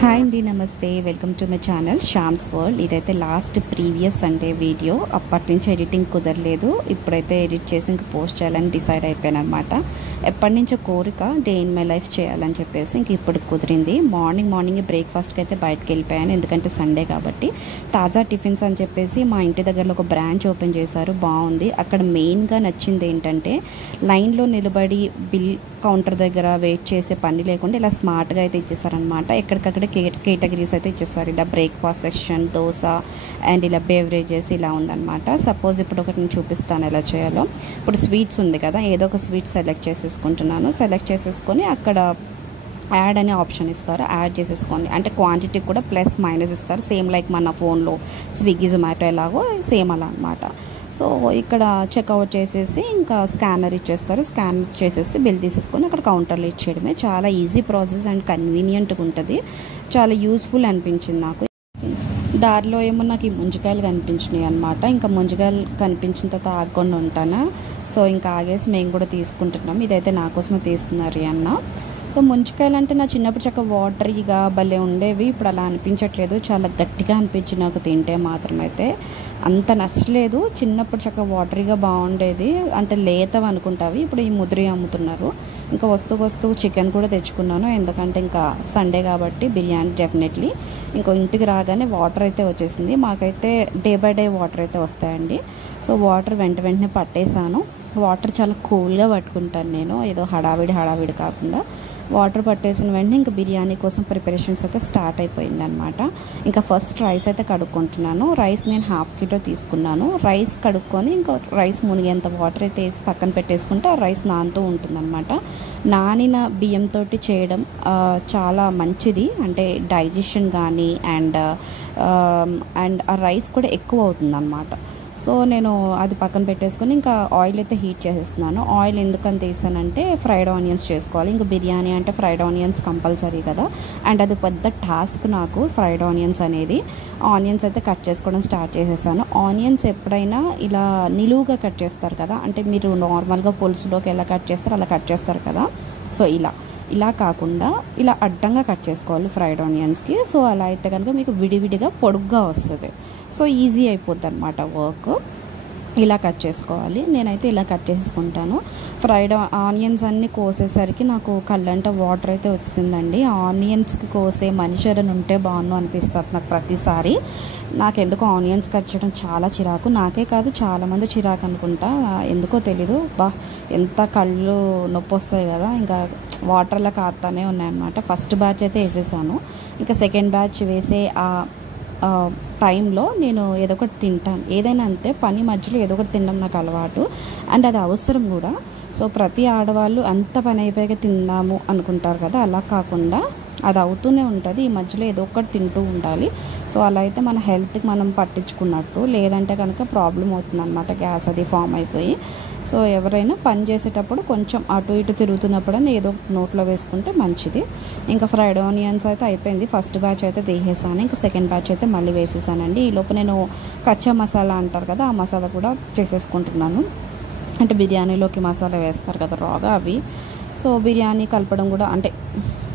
Hi అండి, నమస్తే. Welcome to my channel Shyam's world. ఇదైతే లాస్ట్ ప్రీవియస్ సండే వీడియో. అప్పటి నుంచి ఎడిటింగ్ కుదరలేదు. ఇప్పుడైతే ఎడిట్ చేసి ఇంక పోస్ట్ చేయాలని డిసైడ్ అయిపోయాను అనమాట. ఎప్పటి నుంచో కోరిక డే ఇన్ మై లైఫ్ చేయాలని చెప్పేసి ఇంక ఇప్పుడు కుదిరింది. మార్నింగ్ బ్రేక్ఫాస్ట్కి అయితే బయటకు వెళ్ళిపోయాను, ఎందుకంటే సండే కాబట్టి. తాజా టిఫిన్స్ అని చెప్పేసి మా ఇంటి దగ్గరలో ఒక బ్రాంచ్ ఓపెన్ చేశారు, బాగుంది. అక్కడ మెయిన్గా నచ్చింది ఏంటంటే లైన్లో నిలబడి బిల్ కౌంటర్ దగ్గర వెయిట్ చేసే పని లేకుండా ఇలా స్మార్ట్గా అయితే ఇచ్చేసారనమాట. ఎక్కడికక్కడ కేటగిరీస్ అయితే ఇచ్చేస్తారు. ఇలా బ్రేక్ఫాస్ట్ సెక్షన్, దోశ అండ్ ఇలా బేవరేజెస్ ఇలా ఉందన్నమాట. సపోజ్ ఇప్పుడు ఒకటి నేను చూపిస్తాను ఎలా చేయాలో. ఇప్పుడు స్వీట్స్ ఉంది కదా, ఏదో ఒక స్వీట్ సెలెక్ట్ చేసేసుకుంటున్నాను. సెలెక్ట్ చేసేసుకొని అక్కడ యాడ్ అనే ఆప్షన్ ఇస్తారు, యాడ్ చేసేసుకొని అంటే క్వాంటిటీ కూడా ప్లస్ మైనస్ ఇస్తారు. సేమ్ లైక్ మన ఫోన్లో స్విగ్గీ జొమాటో ఎలాగో సేమ్ అలా అనమాట. సో ఇక్కడ చెక్అవుట్ చేసేసి ఇంకా స్కానర్ ఇచ్చేస్తారు. స్కానర్ చేసేసి బిల్ తీసేసుకొని అక్కడ కౌంటర్లో ఇచ్చేయడమే. చాలా ఈజీ ప్రాసెస్ అండ్ కన్వీనియంట్గా ఉంటుంది. చాలా యూస్ఫుల్ అనిపించింది నాకు. దారిలో ఏమో నాకు ఈ ముంజికాయలు కనిపించినాయి అనమాట. ఇంకా ముంజికాయలు కనిపించిన తర్వాత ఆగకుండా ఉంటాను. సో ఇంకా ఆగేసి మేము కూడా తీసుకుంటున్నాం. ఇదైతే నా కోసమే తీస్తున్నారు అన్న. సో ముంజికాయలు అంటే నా చిన్నప్పుడు చక్కగా వాటరీగా భలే ఉండేవి. ఇప్పుడు అలా అనిపించట్లేదు, చాలా గట్టిగా అనిపించి నాకు తింటే మాత్రం అయితే అంత నచ్చలేదు. చిన్నప్పుడు చక్కగా వాటరీగా బాగుండేది, అంటే లేతవి అనుకుంటావి. ఇప్పుడు ఈ ముదిరి అమ్ముతున్నారు. ఇంకా వస్తూ చికెన్ కూడా తెచ్చుకున్నాను, ఎందుకంటే ఇంకా సండే కాబట్టి బిర్యానీ డెఫినెట్లీ. ఇంకో ఇంటికి రాగానే వాటర్ అయితే వచ్చేసింది. మాకైతే డే బై డే వాటర్ అయితే వస్తాయండి. సో వాటర్ వెంటనే పట్టేశాను. వాటర్ చాలా కూల్గా పట్టుకుంటాను నేను, ఏదో హడావిడి కాకుండా. వాటర్ పట్టేసిన వెంటనే ఇంకా బిర్యానీ కోసం ప్రిపరేషన్స్ అయితే స్టార్ట్ అయిపోయింది అనమాట. ఇంకా ఫస్ట్ రైస్ అయితే కడుక్కుంటున్నాను. రైస్ నేను 1/2 కిలో తీసుకున్నాను. రైస్ కడుక్కొని ఇంకా రైస్ మునిగేంత వాటర్ అయితే వేసి పక్కన పెట్టేసుకుంటే ఆ రైస్ నానుతూ ఉంటుందన్నమాట. నానిన బియ్యంతో చేయడం చాలా మంచిది, అంటే డైజెషన్ కానీ అండ్ ఆ రైస్ కూడా ఎక్కువ అవుతుంది అన్నమాట. సో నేను అది పక్కన పెట్టేసుకొని ఇంకా ఆయిల్ అయితే హీట్ చేసేస్తున్నాను. ఆయిల్ ఎందుకని తీసానంటే ఫ్రైడ్ ఆనియన్స్ చేసుకోవాలి. ఇంకా బిర్యానీ అంటే ఫ్రైడ్ ఆనియన్స్ కంపల్సరీ కదా, అండ్ అది పెద్ద టాస్క్ నాకు ఫ్రైడ్ ఆనియన్స్ అనేది. ఆనియన్స్ అయితే కట్ చేసుకోవడం స్టార్ట్ చేసేసాను. ఆనియన్స్ ఎప్పుడైనా ఇలా నిలువుగా కట్ చేస్తారు కదా, అంటే మీరు నార్మల్గా పులుసులోకి ఎలా కట్ చేస్తారో అలా కట్ చేస్తారు కదా. సో ఇలా కాకుండా ఇలా అడ్డంగా కట్ చేసుకోవాలి ఫ్రైడ్ ఆనియన్స్కి. సో అలా అయితే కనుక మీకు విడివిడిగా పొడుగ్గా వస్తుంది. సో ఈజీ అయిపోద్ది అనమాట వర్క్. ఇలా కట్ చేసుకోవాలి. నేనైతే ఇలా కట్ చేసుకుంటాను. ఫ్రైడ్ ఆనియన్స్ అన్నీ కోసేసరికి నాకు కళ్ళంట వాటర్ అయితే వచ్చిందండి. ఆనియన్స్కి కోసే మనిషి ఎవరైనా ఉంటే బాగుండు అనిపిస్తుంది నాకు ప్రతిసారి. నాకు ఎందుకో ఆనియన్స్ కట్ చేయడం చాలా చిరాకు. నాకే కాదు, చాలామంది చిరాకు అనుకుంటా, ఎందుకో తెలీదు. ఎంత కళ్ళు నొప్పి వస్తాయి కదా, ఇంకా వాటర్లో కారుతానే ఉన్నాయన్నమాట. ఫస్ట్ బ్యాచ్ అయితే వేసేసాను. ఇంకా సెకండ్ బ్యాచ్ వేసే టైంలో నేను ఏదో ఒకటి తింటాను. ఏదైనా అంతే, పని మధ్యలో ఏదో ఒకటి తినడం నాకు అలవాటు, అండ్ అది అవసరం కూడా. సో ప్రతి ఆడవాళ్ళు అంత పని అయిపోయాక తిందాము అనుకుంటారు కదా, అలా కాకుండా అది అవుతూనే ఉంటుంది. ఈ మధ్యలో ఏదో ఒకటి తింటూ ఉండాలి. సో అలా అయితే మన హెల్త్కి మనం పట్టించుకున్నట్టు, లేదంటే కనుక ప్రాబ్లం అవుతుంది అనమాట, గ్యాస్ అది ఫామ్ అయిపోయి. సో ఎవరైనా పని చేసేటప్పుడు కొంచెం అటు ఇటు తిరుగుతున్నప్పుడని ఏదో నోట్లో వేసుకుంటే మంచిది. ఇంకా ఫ్రైడ్ ఆనియన్స్ అయితే అయిపోయింది. ఫస్ట్ బ్యాచ్ అయితే తీసేసాను. ఇంకా సెకండ్ బ్యాచ్ అయితే మళ్ళీ వేసేసానండి. ఈలోపు నేను కచ్చా మసాలా అంటారు కదా, ఆ మసాలా కూడా చేసేసుకుంటున్నాను. అంటే బిర్యానీలోకి మసాలా వేస్తారు కదా రాగా, అవి. సో బిర్యానీ కలపడం కూడా, అంటే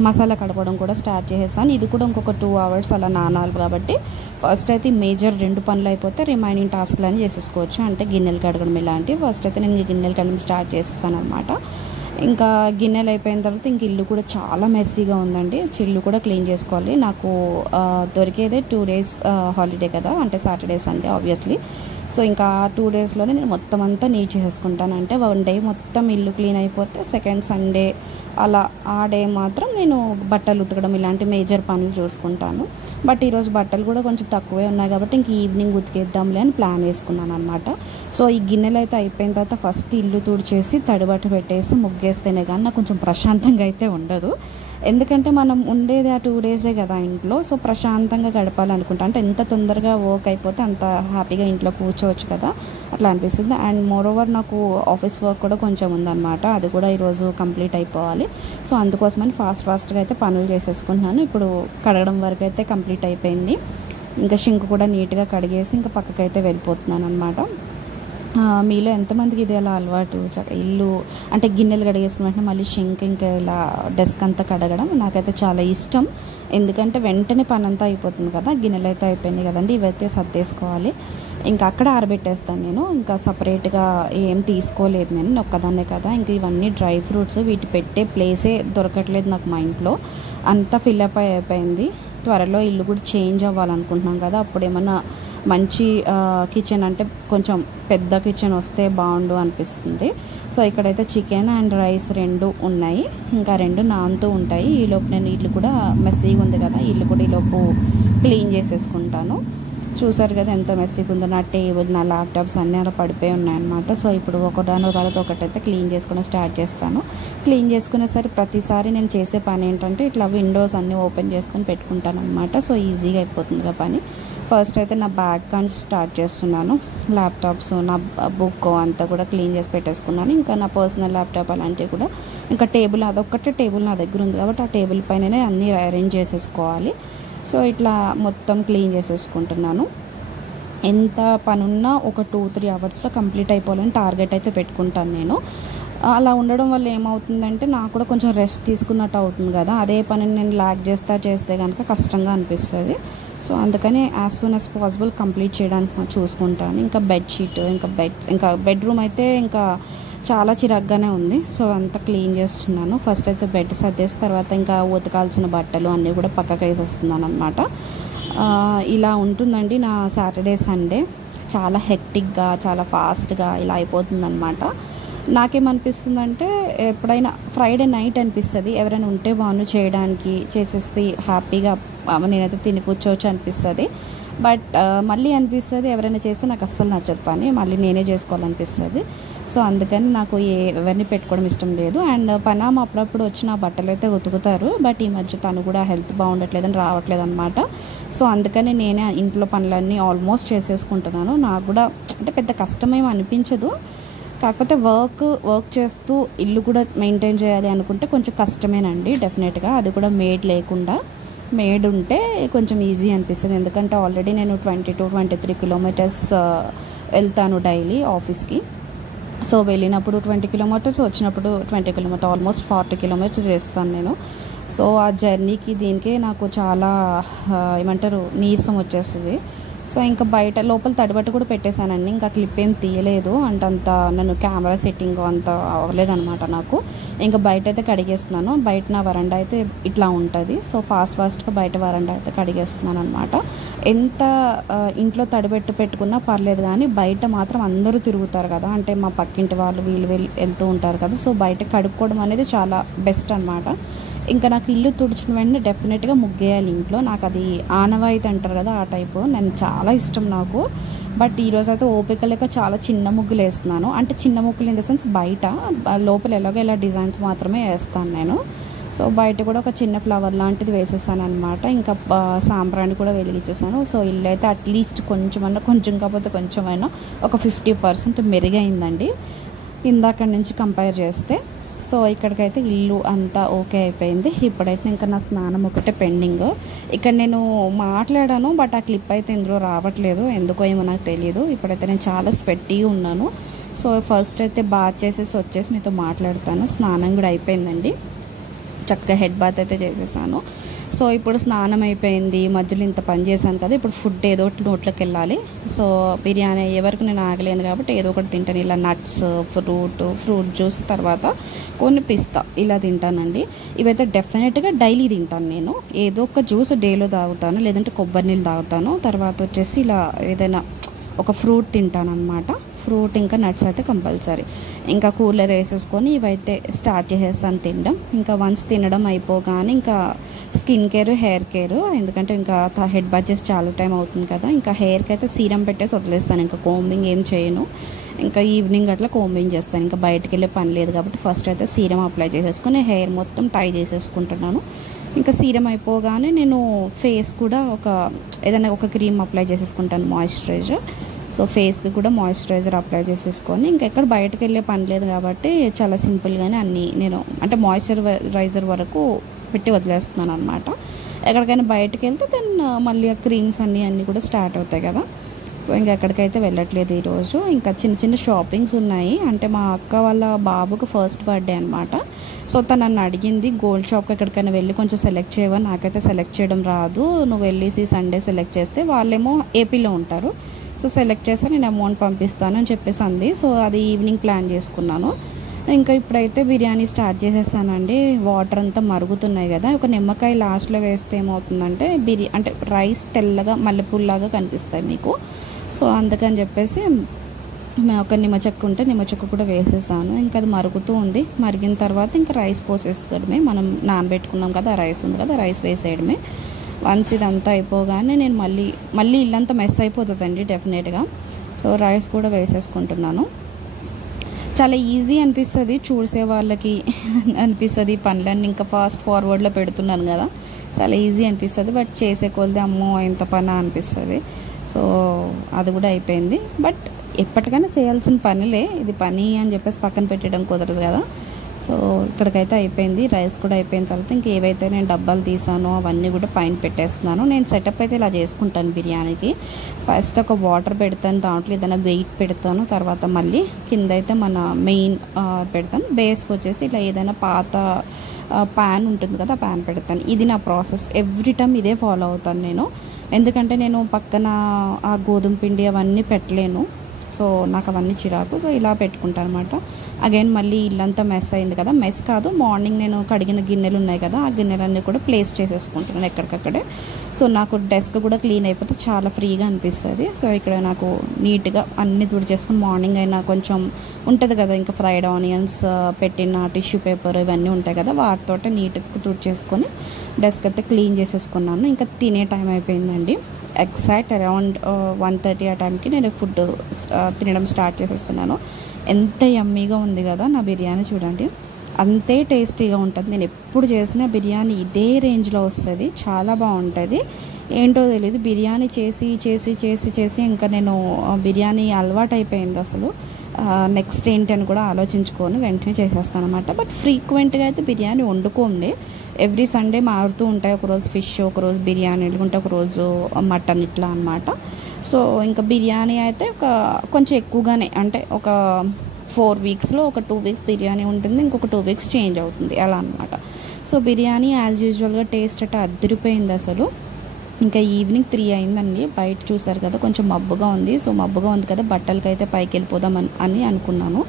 మసాలా కలపడం కూడా స్టార్ట్ చేసేసాను. ఇది కూడా ఇంకొక 2 hours అలా నానాలి కాబట్టి ఫస్ట్ అయితే మేజర్ 2 పనులు అయిపోతే రిమైనింగ్ టాస్క్లు అని చేసేసుకోవచ్చు, అంటే గిన్నెలు కడగడం ఇలాంటివి. ఫస్ట్ అయితే నేను గిన్నెలు కడగడం స్టార్ట్ చేసేసాను అనమాట. ఇంకా గిన్నెలు అయిపోయిన తర్వాత ఇంక ఇల్లు కూడా చాలా మెస్సీగా ఉందండి. ఇల్లు కూడా క్లీన్ చేసుకోవాలి. నాకు దొరికేదే 2 days హాలిడే కదా, అంటే సాటర్డే సండే ఆబ్వియస్లీ. సో ఇంకా 2 daysలోనే నేను మొత్తం అంతా నీట్ చేసుకుంటాను. అంటే 1 day మొత్తం ఇల్లు క్లీన్ అయిపోతే సెకండ్ సండే అలా ఆ డే మాత్రం నేను బట్టలు ఉతకడం ఇలాంటి మేజర్ పనులు చూసుకుంటాను. బట్ ఈరోజు బట్టలు కూడా కొంచెం తక్కువే ఉన్నాయి కాబట్టి ఇంక ఈవినింగ్ ఉతికేద్దాంలే అని ప్లాన్ వేసుకున్నాను అనమాట. సో ఈ గిన్నెలు అయితే అయిపోయిన తర్వాత ఫస్ట్ ఇల్లు తుడిచేసి తడిబట్ట పెట్టేసి ముగ్గేస్తేనే కానీ నాకు కొంచెం ప్రశాంతంగా అయితే ఉండదు. ఎందుకంటే మనం ఉండేది ఆ 2 days కదా ఇంట్లో. సో ప్రశాంతంగా గడపాలనుకుంటా, అంటే ఎంత తొందరగా వర్క్ అయిపోతే అంత హ్యాపీగా ఇంట్లో కూర్చోవచ్చు కదా, అట్లా అనిపిస్తుంది. అండ్ మోరోవర్ నాకు ఆఫీస్ వర్క్ కూడా కొంచెం ఉందన్నమాట, అది కూడా ఈరోజు కంప్లీట్ అయిపోవాలి. సో అందుకోసమని ఫాస్ట్గా అయితే పనులు చేసేసుకుంటున్నాను. ఇప్పుడు కడగడం వరకు అయితే కంప్లీట్ అయిపోయింది. ఇంకా షింక్ కూడా నీట్గా కడిగేసి ఇంకా పక్కకైతే వెళ్ళిపోతున్నాను అనమాట. మీలో ఎంతమందికి ఇది అలా అలవాటు ఇల్లు అంటే గిన్నెలు కడిగేసిన వెంటనే మళ్ళీ షింక్ ఇంకా ఇలా డెస్క్ అంతా కడగడం నాకైతే చాలా ఇష్టం. ఎందుకంటే వెంటనే పని అంతా అయిపోతుంది కదా, గిన్నెలు అయితే అయిపోయినాయి కదండి, ఇవైతే సర్దేసుకోవాలి. ఇంకా అక్కడ ఆరబెట్టేస్తాను నేను, ఇంకా సపరేట్గా ఏం తీసుకోలేదు నేను ఒక్కదాన్నే కదా. ఇంకా ఇవన్నీ డ్రై ఫ్రూట్స్, వీటి పెట్టే ప్లేసే దొరకట్లేదు నాకు మా ఇంట్లో, అంతా ఫిల్అప్ అయిపోయింది. త్వరలో ఇల్లు కూడా చేంజ్ అవ్వాలనుకుంటున్నాం కదా, అప్పుడు ఏమన్నా మంచి కిచెన్ అంటే కొంచెం పెద్ద కిచెన్ వస్తే బాగుండు అనిపిస్తుంది. సో ఇక్కడైతే చికెన్ అండ్ రైస్ 2 ఉన్నాయి, ఇంకా 2 నానుతూ ఉంటాయి. ఈలోపు నేను ఇల్లు కూడా మెస్సీగా ఉంది కదా, ఇల్లు కూడా ఈలోపు క్లీన్ చేసేసుకుంటాను. చూసారు కదా ఎంత మెస్సీగా ఉందో, నా టేబుల్ నా ల్యాప్టాప్స్ అన్నీ అలా పడిపోయి ఉన్నాయన్నమాట. సో ఇప్పుడు ఒకదాని తర్వాత ఒకటైతే క్లీన్ చేసుకుని స్టార్ట్ చేస్తాను. క్లీన్ చేసుకునేసరికి ప్రతిసారి నేను చేసే పని ఏంటంటే ఇట్లా విండోస్ అన్నీ ఓపెన్ చేసుకొని పెట్టుకుంటాను అనమాట. సో ఈజీగా అయిపోతుంది పని. ఫస్ట్ అయితే నా బ్యాగ్ కానీ స్టార్ట్ చేస్తున్నాను. ల్యాప్టాప్స్, నా బుక్ అంతా కూడా క్లీన్ చేసి పెట్టేసుకున్నాను. ఇంకా నా పర్సనల్ ల్యాప్టాప్ అలాంటివి కూడా, ఇంకా టేబుల్ అదొక్కటే టేబుల్ నా దగ్గర ఉంది కాబట్టి ఆ టేబుల్ పైననే అన్నీ అరేంజ్ చేసేసుకోవాలి. సో ఇట్లా మొత్తం క్లీన్ చేసేసుకుంటున్నాను. ఎంత పనున్నా ఒక 2-3 అవర్స్లో కంప్లీట్ అయిపోవాలని టార్గెట్ అయితే పెట్టుకుంటాను నేను. అలా ఉండడం వల్ల ఏమవుతుందంటే నాకు కూడా కొంచెం రెస్ట్ తీసుకున్నట్టు అవుతుంది కదా, అదే పనిని నేను ల్యాగ్ చేస్తే కనుక కష్టంగా అనిపిస్తుంది. సో అందుకని as soon as possible complete చేయడానికి చూసుకుంటాను. ఇంకా బెడ్షీట్, ఇంకా బెడ్రూమ్ అయితే ఇంకా చాలా చిరాగ్గానే ఉంది. సో అంతా క్లీన్ చేస్తున్నాను. ఫస్ట్ అయితే బెడ్ సర్దేసి తర్వాత ఇంకా ఉతకాల్సిన బట్టలు అన్నీ కూడా పక్కకు వేసేస్తున్నాను అనమాట. ఇలా ఉంటుందండి నా సాటర్డే సండే, చాలా హెక్టిక్గా చాలా ఫాస్ట్గా ఇలా అయిపోతుందన్నమాట. నాకేమనిపిస్తుందంటే ఎప్పుడైనా ఫ్రైడే నైట్ అనిపిస్తుంది ఎవరైనా ఉంటే బాగుండు చేయడానికి, చేసేస్తే హ్యాపీగా నేనైతే తిని కూర్చోవచ్చు అనిపిస్తుంది. బట్ మళ్ళీ అనిపిస్తుంది ఎవరైనా చేస్తే నాకు అస్సలు నచ్చదు పని, మళ్ళీ నేనే చేసుకోవాలనిపిస్తుంది. సో అందుకని నాకు ఎవరిని పెట్టుకోవడం ఇష్టం లేదు. అండ్ పనామ అప్పుడప్పుడు వచ్చిన బట్టలు అయితే ఉతుకుతారు, బట్ ఈ మధ్య తను కూడా హెల్త్ బాగుండట్లేదని రావట్లేదు అనమాట. సో అందుకని నేనే ఇంట్లో పనులన్నీ ఆల్మోస్ట్ చేసేసుకుంటున్నాను. నాకు కూడా అంటే పెద్ద కష్టమేమి అనిపించదు, కాకపోతే వర్క్ చేస్తూ ఇల్లు కూడా మెయింటైన్ చేయాలి అనుకుంటే కొంచెం కష్టమేనండి డెఫినెట్గా. అది కూడా మేడ్ లేకుండా, మేడ్ ఉంటే కొంచెం ఈజీ అనిపిస్తుంది. ఎందుకంటే ఆల్రెడీ నేను 22-23 కిలోమీటర్స్ వెళ్తాను డైలీ ఆఫీస్కి. సో వెళ్ళినప్పుడు 20 కిలోమీటర్స్, వచ్చినప్పుడు 20 కిలోమీటర్స్, ఆల్మోస్ట్ 40 కిలోమీటర్స్ చేస్తాను నేను. సో ఆ జర్నీకి దీనికే నాకు చాలా ఏమంటారు నీరసం వచ్చేస్తుంది. సో ఇంకా బయట లోపల తడిబట్ట కూడా పెట్టేశానండి, ఇంకా క్లిప్ ఏం తీయలేదు అంటే అంత నన్ను కెమెరా సెట్టింగ్ అంత అవ్వలేదన్నమాట నాకు. ఇంకా బయట అయితే కడిగేస్తున్నాను. బయట నా వరండా అయితే ఇట్లా ఉంటుంది. సో ఫాస్ట్గా బయట వరండా అయితే కడిగేస్తున్నాను అనమాట. ఎంత ఇంట్లో తడిబెట్టు పెట్టుకున్నా పర్లేదు, కానీ బయట మాత్రం అందరూ తిరుగుతారు కదా, అంటే మా పక్కింటి వాళ్ళు వీళ్ళు వెళ్తూ ఉంటారు కదా. సో బయట కడుక్కోవడం అనేది చాలా బెస్ట్ అనమాట. ఇంకా నాకు ఇల్లు తుడిచిన వెంటనే డెఫినెట్గా ముగ్గేయాలి ఇంట్లో, నాకు అది ఆనవాయితీ అంటారు కదా ఆ టైపు, నేను చాలా ఇష్టం నాకు. బట్ ఈరోజు అయితే ఓపిక లేక చాలా చిన్న ముగ్గులు వేస్తున్నాను. అంటే చిన్న ముగ్గులు ఇన్ ద సెన్స్ బయట, లోపల ఎలాగో ఇలా డిజైన్స్ మాత్రమే వేస్తాను నేను. సో బయట కూడా ఒక చిన్న ఫ్లవర్ లాంటిది వేసేసాను అనమాట. ఇంకా సాంబ్రాణి కూడా వెలిగించేసాను. సో ఇల్లు అయితే అట్లీస్ట్ కొంచెం కాకపోతే కొంచెమైనా ఒక 50% మెరుగైందండి ఇందాక నుంచి కంపేర్ చేస్తే. సో ఇక్కడికైతే ఇల్లు అంతా ఓకే అయిపోయింది. ఇప్పుడైతే ఇంకా నా స్నానం ఒకటే పెండింగ్. ఇక్కడ నేను మాట్లాడాను బట్ ఆ క్లిప్ అయితే ఇందులో రావట్లేదు, ఎందుకో ఏమో నాకు తెలియదు. ఇప్పుడైతే నేను చాలా స్వెట్టీగా ఉన్నాను. సో ఫస్ట్ అయితే బాత్ చేసేసి వచ్చేసి మీతో మాట్లాడతాను. స్నానం కూడా అయిపోయిందండి, చక్కగా హెడ్ బాత్ అయితే చేసేసాను. సో ఇప్పుడు స్నానం అయిపోయింది, మధ్యలో ఇంత పని చేశాను కదా, ఇప్పుడు ఫుడ్ ఏదో ఒకటి నోట్లోకి వెళ్ళాలి. సో బిర్యానీ అయ్యే వరకు నేను ఆగలేను కాబట్టి ఏదో ఒకటి తింటాను. ఇలా నట్స్, ఫ్రూట్ జ్యూస్, తర్వాత కొన్ని పిస్తా ఇలా తింటానండి. ఇవైతే డెఫినెట్గా డైలీ తింటాను నేను. ఏదో ఒక జ్యూస్ డేలో తాగుతాను, లేదంటే కొబ్బరి నీళ్ళు తాగుతాను. తర్వాత వచ్చేసి ఇలా ఏదైనా ఒక ఫ్రూట్ తింటాను అనమాట. ఫ్రూట్ ఇంకా నట్స్ అయితే కంపల్సరీ. ఇంకా కూలర్ వేసేసుకొని ఇవైతే స్టార్ట్ చేసేస్తాను తినడం. ఇంకా వన్స్ తినడం అయిపోగానే ఇంకా స్కిన్ కేర్, హెయిర్ కేర్, ఎందుకంటే ఇంకా హెడ్ బాత్ చేసి చాలా టైం అవుతుంది కదా. ఇంకా హెయిర్కి అయితే సీరం పెట్టేసి వదిలేస్తాను, ఇంకా కోంబింగ్ ఏం చేయను. ఇంకా ఈవినింగ్ అట్లా కోంబింగ్ చేస్తాను, ఇంకా బయటకు వెళ్ళే పని లేదు కాబట్టి ఫస్ట్ అయితే సీరం అప్లై చేసేసుకొని హెయిర్ మొత్తం టై చేసేసుకుంటున్నాను. ఇంకా సీరం అయిపోగానే నేను ఫేస్ కూడా ఏదైనా ఒక క్రీమ్ అప్లై చేసేసుకుంటాను, మాయిశ్చరైజర్. సో ఫేస్కి కూడా మాయిశ్చరైజర్ అప్లై చేసేసుకొని ఇంకా ఎక్కడ బయటకు వెళ్ళే పని లేదు కాబట్టి చాలా సింపుల్గానే అన్నీ నేను అంటే మాయిశ్చరైజర్ వరకు పెట్టి వదిలేస్తున్నాను అనమాట. ఎక్కడికైనా బయటకు వెళ్తే దెన్ మళ్ళీ ఆ క్రీమ్స్ అన్నీ కూడా స్టార్ట్ అవుతాయి కదా. సో ఇంకా ఎక్కడికైతే వెళ్ళట్లేదు ఈరోజు. ఇంకా చిన్న చిన్న షాపింగ్స్ ఉన్నాయి. అంటే మా అక్క వాళ్ళ బాబుకు ఫస్ట్ బర్త్డే అనమాట. సో తను నన్ను అడిగింది గోల్డ్ షాప్కి ఎక్కడికైనా వెళ్ళి కొంచెం సెలెక్ట్ చేయవా, నాకైతే సెలెక్ట్ చేయడం రాదు, నువ్వు వెళ్ళేసి సండే సెలెక్ట్ చేస్తే, వాళ్ళేమో ఏపీలో ఉంటారు, సో సెలెక్ట్ చేస్తే నేను అమౌంట్ పంపిస్తాను అని చెప్పేసి అంది. సో అది ఈవినింగ్ ప్లాన్ చేసుకున్నాను. ఇంకా ఇప్పుడైతే బిర్యానీ స్టార్ట్ చేసేసానండి. వాటర్ అంతా మరుగుతున్నాయి కదా, ఒక నిమ్మకాయ లాస్ట్లో వేస్తే ఏమవుతుందంటే అంటే రైస్ తెల్లగా మల్లెపూల్లాగా కనిపిస్తాయి మీకు. సో అందుకని చెప్పేసి ఒక నిమ్మచెక్క ఉంటే నిమ్మచెక్క కూడా వేసేసాను. ఇంకా అది మరుగుతూ ఉంది. మరిగిన తర్వాత ఇంకా రైస్ పోసేసేయడమే. మనం నానబెట్టుకున్నాం కదా, రైస్ ఉంది కదా, రైస్ వేసేయడమే. వన్స్ ఇదంతా అయిపోగానే నేను మళ్ళీ ఇల్లంతా మెస్ అయిపోతుందండి డెఫినెట్గా. సో రైస్ కూడా వేసేసుకుంటున్నాను. చాలా ఈజీ అనిపిస్తుంది చూసే వాళ్ళకి, అనిపిస్తుంది పనులన్నీ ఇంకా ఫాస్ట్ ఫార్వర్డ్లో పెడుతున్నాను కదా, చాలా ఈజీ అనిపిస్తుంది. బట్ చేసే కొలది అమ్మో ఎంత పని అనిపిస్తుంది. సో అది కూడా అయిపోయింది. బట్ ఎప్పటికైనా చేయాల్సిన పనిలే, ఇది పని అని చెప్పేసి పక్కన పెట్టడం కుదరదు కదా. సో ఇక్కడికైతే అయిపోయింది. రైస్ కూడా అయిపోయిన తర్వాత ఇంక ఏవైతే నేను డబ్బాలు తీసానో అవన్నీ కూడా పైన పెట్టేస్తున్నాను. నేను సెటప్ అయితే ఇలా చేసుకుంటాను బిర్యానీకి. ఫస్ట్ ఒక వాటర్ పెడతాను, దాంట్లో ఏదైనా వెయిట్ పెడతాను, తర్వాత మళ్ళీ కింద అయితే మన మెయిన్ పెడతాను. బేస్కి వచ్చేసి ఇలా ఏదైనా పాత ప్యాన్ ఉంటుంది కదా, ఆ ప్యాన్ పెడతాను. ఇది నా ప్రాసెస్, ఎవ్రీ టైం ఇదే ఫాలో అవుతాను నేను. ఎందుకంటే నేను పక్కన ఆ గోధుమ పిండి అవన్నీ పెట్టలేను, సో నాకు అవన్నీ చిరాకు. సో ఇలా పెట్టుకుంటాను అనమాట. అగైన్ మళ్ళీ ఇల్లంతా మెస్ అయింది కదా, మెస్ కాదు, మార్నింగ్ నేను కడిగిన గిన్నెలు ఉన్నాయి కదా, ఆ గిన్నెలన్నీ కూడా ప్లేస్ చేసేసుకుంటున్నాను ఎక్కడికక్కడే. సో నాకు డెస్క్ కూడా క్లీన్ అయిపోతే చాలా ఫ్రీగా అనిపిస్తుంది. సో ఇక్కడ నాకు నీట్గా అన్నీ తుడిచేసుకుని, మార్నింగ్ అయినా కొంచెం ఉంటుంది కదా ఇంకా ఫ్రైడ్ ఆనియన్స్ పెట్టిన టిష్యూ పేపర్ ఇవన్నీ ఉంటాయి కదా, వాటితో నీట్గా తుడిచేసుకొని డెస్క్ అయితే క్లీన్ చేసేసుకున్నాను. ఇంకా తినే టైం అయిపోయిందండి. ఎగ్జాక్ట్ అరౌండ్ 1:30 ఆ టైంకి నేను ఫుడ్ తినడం స్టార్ట్ చేసేస్తున్నాను. ఎంత యమ్మీగా ఉంది కదా నా బిర్యానీ, చూడండి అంతే టేస్టీగా ఉంటుంది. నేను ఎప్పుడు చేసిన బిర్యానీ ఇదే రేంజ్లో వస్తుంది, చాలా బాగుంటుంది. ఏంటో తెలియదు, బిర్యానీ చేసి చేసి చేసి చేసి ఇంకా నేను బిర్యానీ అలవాటు అయిపోయింది అసలు. నెక్స్ట్ ఏంటి అని కూడా ఆలోచించుకొని వెంటనే చేసేస్తాను అనమాట. బట్ ఫ్రీక్వెంట్గా అయితే బిర్యానీ వండుకోండి. ఎవ్రీ సండే మారుతూ ఉంటాయి, ఒకరోజు ఫిష్, ఒకరోజు బిర్యానీ, లేకుంటే ఒకరోజు మటన్, ఇట్లా అనమాట. సో ఇంకా బిర్యానీ అయితే కొంచెం ఎక్కువగానే, అంటే ఒక 4 వీక్స్లో ఒక 2 వీక్స్ బిర్యానీ ఉంటుంది, ఇంకొక 2 వీక్స్ చేంజ్ అవుతుంది అలా అనమాట. సో బిర్యానీ యాజ్ యూజువల్గా టేస్ట్ అట్లా అదిరిపోయింది అసలు. ఇంకా ఈవినింగ్ 3 అయిందండి. బయట చూసారు కదా కొంచెం మబ్బుగా ఉంది. సో మబ్బుగా ఉంది కదా, బట్టలకి అయితే పైకి వెళ్ళిపోదాం అని అనుకున్నాను.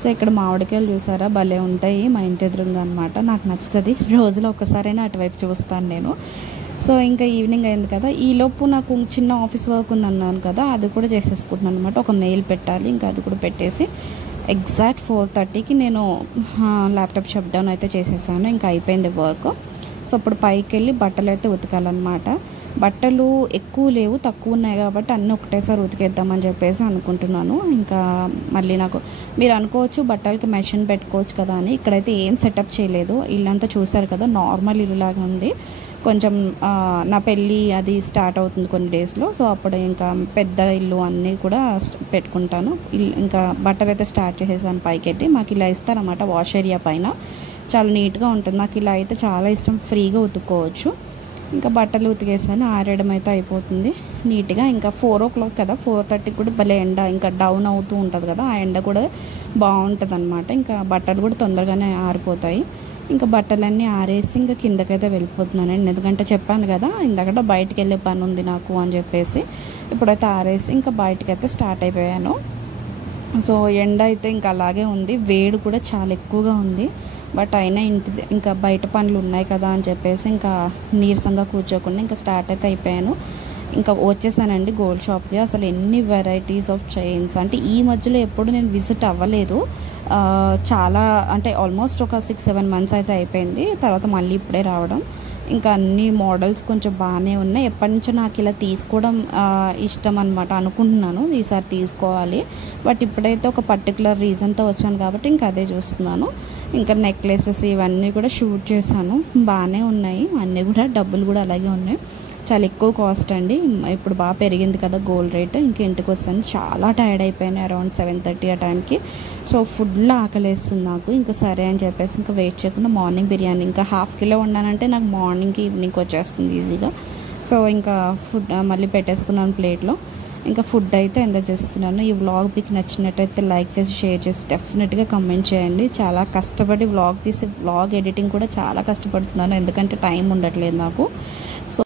సో ఇక్కడ మామిడికాయలు చూసారా, భలే ఉంటాయి మా ఇంటి ఎదురుగా అనమాట. నాకు నచ్చుతుంది, రోజులో ఒకసారైనా అటువైపు చూస్తాను నేను. సో ఇంకా ఈవినింగ్ అయింది కదా, ఈలోపు నాకు చిన్న ఆఫీస్ వర్క్ ఉంది అన్నాను కదా, అది కూడా చేసేసుకుంటున్నాను అనమాట. ఒక మెయిల్ పెట్టాలి, ఇంకా అది కూడా పెట్టేసి ఎగ్జాక్ట్ 4:30కి నేను ల్యాప్టాప్ షట్ డౌన్ అయితే చేసేసాను. ఇంకా అయిపోయింది వర్క్. సో ఇప్పుడు పైకి వెళ్ళి బట్టలు అయితే ఉతకాలన్నమాట. బట్టలు ఎక్కువ లేవు, తక్కువ ఉన్నాయి కాబట్టి అన్నీ ఒకటేసారి ఉతికేద్దామని చెప్పేసి అనుకుంటున్నాను. ఇంకా మళ్ళీ నాకు మీరు అనుకోవచ్చు బట్టలకి మెషిన్ పెట్టుకోవచ్చు కదా అని, ఇక్కడైతే ఏం సెటప్ చేయలేదు. ఇల్లంతా చూసారు కదా, నార్మల్ ఇల్లులాగా ఉంది. కొంచెం నా పెళ్ళి అది స్టార్ట్ అవుతుంది కొన్ని డేస్లో, సో అప్పుడు ఇంకా పెద్ద ఇల్లు అన్నీ కూడా పెట్టుకుంటాను. ఇంకా బట్టలు అయితే స్టార్ట్ చేసేసాను పైకి వెళ్ళి. మాకు ఇలా ఇస్తారన్నమాట వాష్ ఏరియా పైన, చాలా నీట్గా ఉంటుంది. నాకు ఇలా అయితే చాలా ఇష్టం, ఫ్రీగా ఉతుక్కోవచ్చు. ఇంకా బట్టలు ఉతికేసాను, ఆరేయడం అయితే అయిపోతుంది నీట్గా. ఇంకా 4 o'clock కదా, 4:30కి కూడా భలే ఎండ ఇంకా డౌన్ అవుతూ ఉంటుంది కదా, ఆ ఎండ కూడా బాగుంటుంది అనమాట. ఇంకా బట్టలు కూడా తొందరగానే ఆరిపోతాయి. ఇంకా బట్టలన్నీ ఆరేసి ఇంకా కిందకైతే వెళ్ళిపోతున్నానండి. ఎందుకంటే చెప్పాను కదా ఇందాక బయటికి వెళ్ళే పని ఉంది నాకు అని చెప్పేసి, ఇప్పుడైతే ఆరేసి ఇంకా బయటకైతే స్టార్ట్ అయిపోయాను. సో ఎండ అయితే ఇంకా అలాగే ఉంది, వేడి కూడా చాలా ఎక్కువగా ఉంది. బట్ అయినా ఇంకా బయట పనులు ఉన్నాయి కదా అని చెప్పేసి ఇంకా నీరసంగా కూర్చోకుండా ఇంకా స్టార్ట్ అయితే అయిపోయాను. ఇంకా వచ్చేసానండి గోల్డ్ షాప్కి. అసలు ఎన్ని వెరైటీస్ ఆఫ్ చైన్స్, అంటే ఈ మధ్యలో ఎప్పుడు నేను విజిట్ అవ్వలేదు. చాలా అంటే ఆల్మోస్ట్ ఒక 6-7 months అయితే అయిపోయింది. తర్వాత మళ్ళీ ఇప్పుడే రావడం. ఇంకా అన్ని మోడల్స్ కొంచెం బాగానే ఉన్నాయి. ఎప్పటి నుంచో నాకు ఇలా తీసుకోవడం ఇష్టం అనమాట, అనుకుంటున్నాను ఈసారి తీసుకోవాలి. బట్ ఇప్పుడైతే ఒక పర్టికులర్ రీజన్తో వచ్చాను కాబట్టి ఇంకా అదే చూస్తున్నాను. ఇంకా నెక్లెసెస్ ఇవన్నీ కూడా షూట్ చేశాను, బాగానే ఉన్నాయి అన్నీ కూడా. డబ్బులు కూడా అలాగే ఉన్నాయి, చాలా ఎక్కువ కాస్ట్ అండి. ఇప్పుడు బాగా పెరిగింది కదా గోల్డ్ రేట్. ఇంక ఇంటికి వచ్చాను, చాలా టైర్డ్ అయిపోయాను అరౌండ్ 7:30 ఆ టైంకి. సో ఫుడ్లో ఆకలేస్తుంది నాకు. ఇంకా సరే అని చెప్పేసి ఇంకా వెయిట్ చేయకుండా మార్నింగ్ బిర్యానీ ఇంకా 1/2 kg వండానంటే నాకు మార్నింగ్కి ఈవినింగ్కి వచ్చేస్తుంది ఈజీగా. సో ఇంకా ఫుడ్ మళ్ళీ పెట్టేసుకున్నాను ప్లేట్లో. ఇంకా ఫుడ్ అయితే ఎంజాయ్ చేస్తున్నాను. ఈ వ్లాగ్ మీకు నచ్చినట్టయితే లైక్ చేసి షేర్ చేసి డెఫినెట్గా కమెంట్ చేయండి. చాలా కష్టపడి వ్లాగ్ తీసి వ్లాగ్ ఎడిటింగ్ కూడా చాలా కష్టపడుతున్నాను, ఎందుకంటే టైం ఉండట్లేదు నాకు.